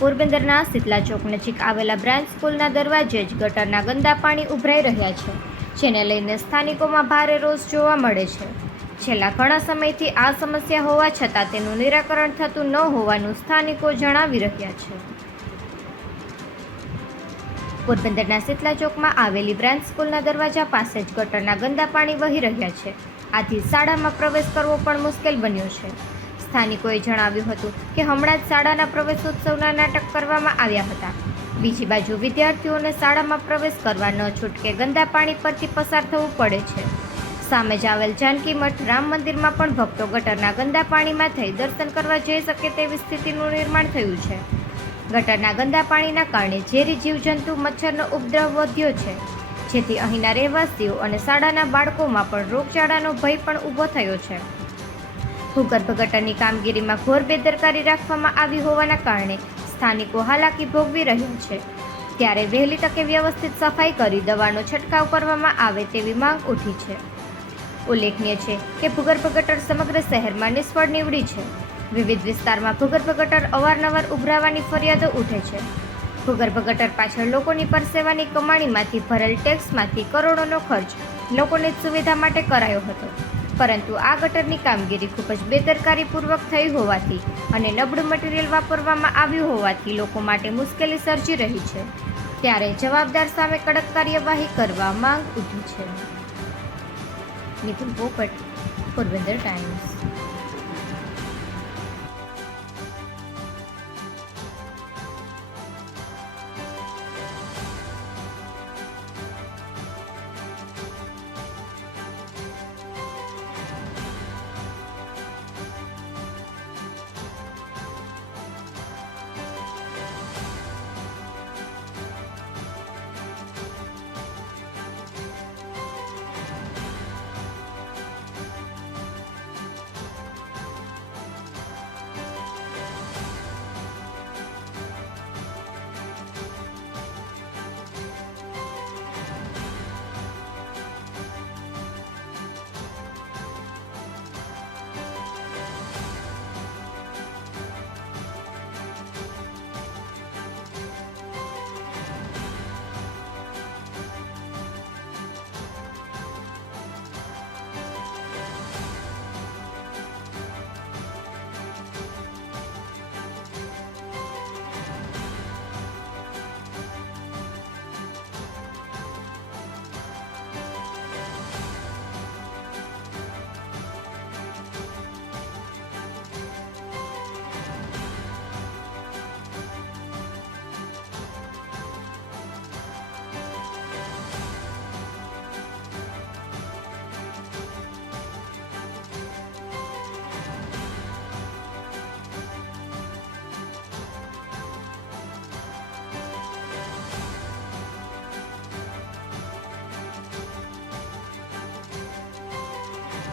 પોરબંદરના શીતલા ચોક નજીક આવેલા બ્રાન્ચ સ્કૂલના દરવાજે જ ગટરના ગંદા પાણી ઉભરાઈ રહ્યા છે, જેને લઈને સ્થાનિકોમાં ભારે રોષ જોવા મળે છે. છેલ્લા ઘણા સમયથી આ સમસ્યા હોવા છતાં તેનું નિરાકરણ થતું ન હોવાનું સ્થાનિકો જણાવી રહ્યા છે. પોરબંદરના શીતલા ચોકમાં આવેલી બ્રાન્ચ સ્કૂલના દરવાજા પાસે જ ગટરના ગંદા પાણી વહી રહ્યા છે. આથી શાળામાં પ્રવેશ કરવો પણ મુશ્કેલ બન્યો છે. સ્થાનિકોએ જણાવ્યું હતું કે હમણાં જ શાળાના પ્રવેશોત્સવના નાટક કરવામાં આવ્યા હતા. બીજી બાજુ વિદ્યાર્થીઓને શાળામાં પ્રવેશ કરવા ન છૂટકે ગંદા પાણી પરથી પસાર થવું પડે છે. સામે જ આવેલ જાનકી મઠ રામ મંદિરમાં પણ ભક્તો ગટરના ગંદા પાણીમાં થઈ દર્શન કરવા જઈ શકે તેવી સ્થિતિનું નિર્માણ થયું છે. ગટરના ગંદા પાણીના કારણે ઝેરી જીવજંતુ મચ્છરનો ઉપદ્રવ વધ્યો છે. જેથી અહીંના રહેવાસીઓ અને શાળાના બાળકોમાં પણ રોગચાળાનો ભય પણ ઊભો થયો છે. ભૂગર્ભ ગટરની કામગીરીમાં ઘોર બેદરકારી રાખવામાં આવી હોવાના કારણે સ્થાનિકો હાલાકી ભોગવી રહ્યા છે. ત્યારે વહેલી તકે વ્યવસ્થિત સફાઈ કરી દવાનો છંટકાવ કરવામાં આવે તેવી માંગ ઉઠી છે. ઉલ્લેખનીય છે કે ભૂગર્ભ ગટર સમગ્ર શહેરમાં નિષ્ફળ નીવડી છે. વિવિધ વિસ્તારમાં ભૂગર્ભ ગટર અવારનવાર ઉભરાવાની ફરિયાદો ઉઠે છે. ભૂગર્ભ ગટર પાછળ લોકોની પરસેવાની કમાણીમાંથી ભરેલ ટેક્સમાંથી કરોડોનો ખર્ચ લોકોની સુવિધા માટે કરાયો હતો. પરંતુ આ ગટરની કામગીરી ખૂબ જ બેદરકારીપૂર્વક થઈ હોવાથી અને નબળું મટીરિયલ વાપરવામાં આવ્યું હોવાથી લોકો માટે મુશ્કેલી સર્જી રહી છે. ત્યારે જવાબદાર સામે કડક કાર્યવાહી કરવા માંગ ઉઠી છે. મિથુન પોપટ, પોરબંદર ટાઈમ્સ.